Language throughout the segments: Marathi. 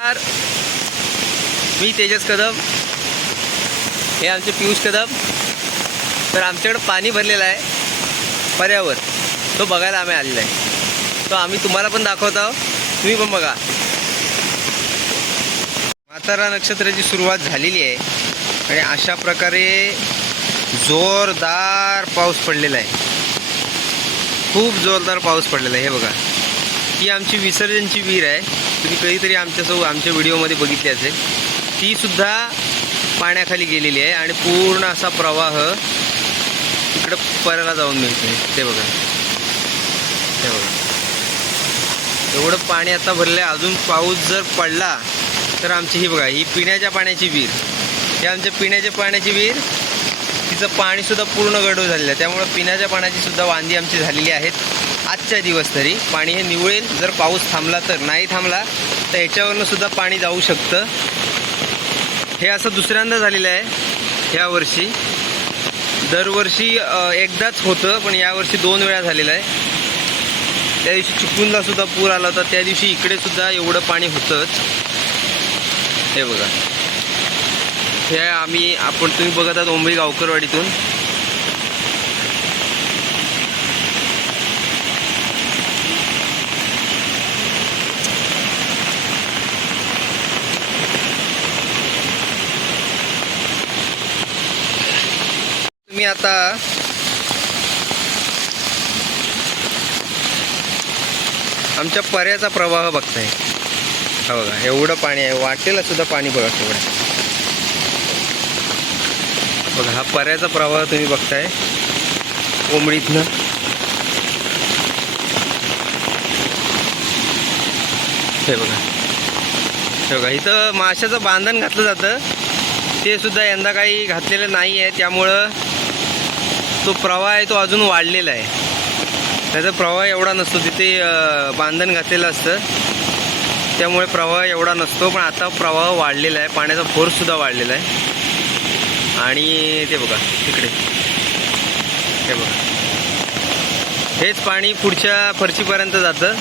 नमस्कार. मी तेजस कदम. हे आमचे पियुष कदम. तर आमच्याकडं पाणी भरलेलं आहे. पर्यावर तो बघायला आम्ही आलेला आहे. तो आम्ही तुम्हाला पण दाखवत आहोत. तुम्ही पण बघा. म्हातारा नक्षत्राची सुरुवात झालेली आहे. आणि अशा प्रकारे जोरदार पाऊस पडलेला आहे. खूप जोरदार पाऊस पडलेला आहे. हे बघा. ही आमची विसर्जनची विहीर आहे. तुम्ही कधीतरी आमच्यासोबत आमच्या व्हिडिओमध्ये बघितली असेल. ती सुद्धा पाण्याखाली गेलेली आहे आणि पूर्ण असा प्रवाह इकडं पराला जाऊन मिळते ते बघा. ते बघा. एवढं पाणी आता भरलं आहे अजून पाऊस जर पडला तर आमची ही बघा ही पिण्याच्या पाण्याची विहीर. ही आमच्या पिण्याच्या पाण्याची विहीर. तिचं पाणीसुद्धा पूर्ण गडू झालेलं आहे. त्यामुळं पिण्याच्या पाण्याची सुद्धा वांदी आमची झालेली आहेत. आजच्या दिवस तरी. पाणी हे निवळेल. जर पाऊस थांबला तर. नाही थांबला तर ह्याच्यावरनं सुद्धा पाणी जाऊ शकतं. हे असं दुसऱ्यांदा झालेलं आहे. ह्या वर्षी. दरवर्षी एकदाच होतं पण यावर्षी दोन वेळा झालेलं आहे. त्या दिवशी चिपळूणला सुद्धा पूर आला होता. त्या दिवशी इकडे सुद्धा एवढं पाणी होतंच. हे बघा. हे आम्ही आपण तुम्ही बघत आहात ओंबळी गावकरवाडीतून. तुम्ही आता आमच्या पर्याचा प्रवाह बघताय. हा बघा एवढं पाणी आहे वाटेला सुद्धा पाणी बघा तेवढं बघा हा पर्याचा प्रवाह तुम्ही बघताय. कोंबडीतनं. हे बघा. हे बघा इथं माशाचं बांधण घातलं जातं. ते सुद्धा यंदा काही घातलेलं नाही आहे त्यामुळं तो प्रवाह आहे तो अजून वाढलेला आहे. त्याचा प्रवाह एवढा नसतो तिथे बांधण घातलेलं असतं त्यामुळे प्रवाह एवढा नसतो पण आता प्रवाह वाढलेला आहे पाण्याचा फोर्ससुद्धा वाढलेला आहे. आणि ते बघा तिकडे हे बघा. हेच पाणी पुढच्या फरशीपर्यंत जातं.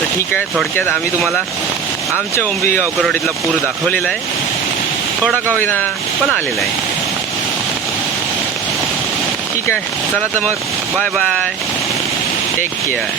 तर ठीक आहे थोडक्यात आम्ही तुम्हाला आमच्या ओंबी गावकरवाडीतला पूर दाखवलेला आहे. थोडा का होईना पण आलेला आहे. ठीक आहे चला तर मग. Bye bye take care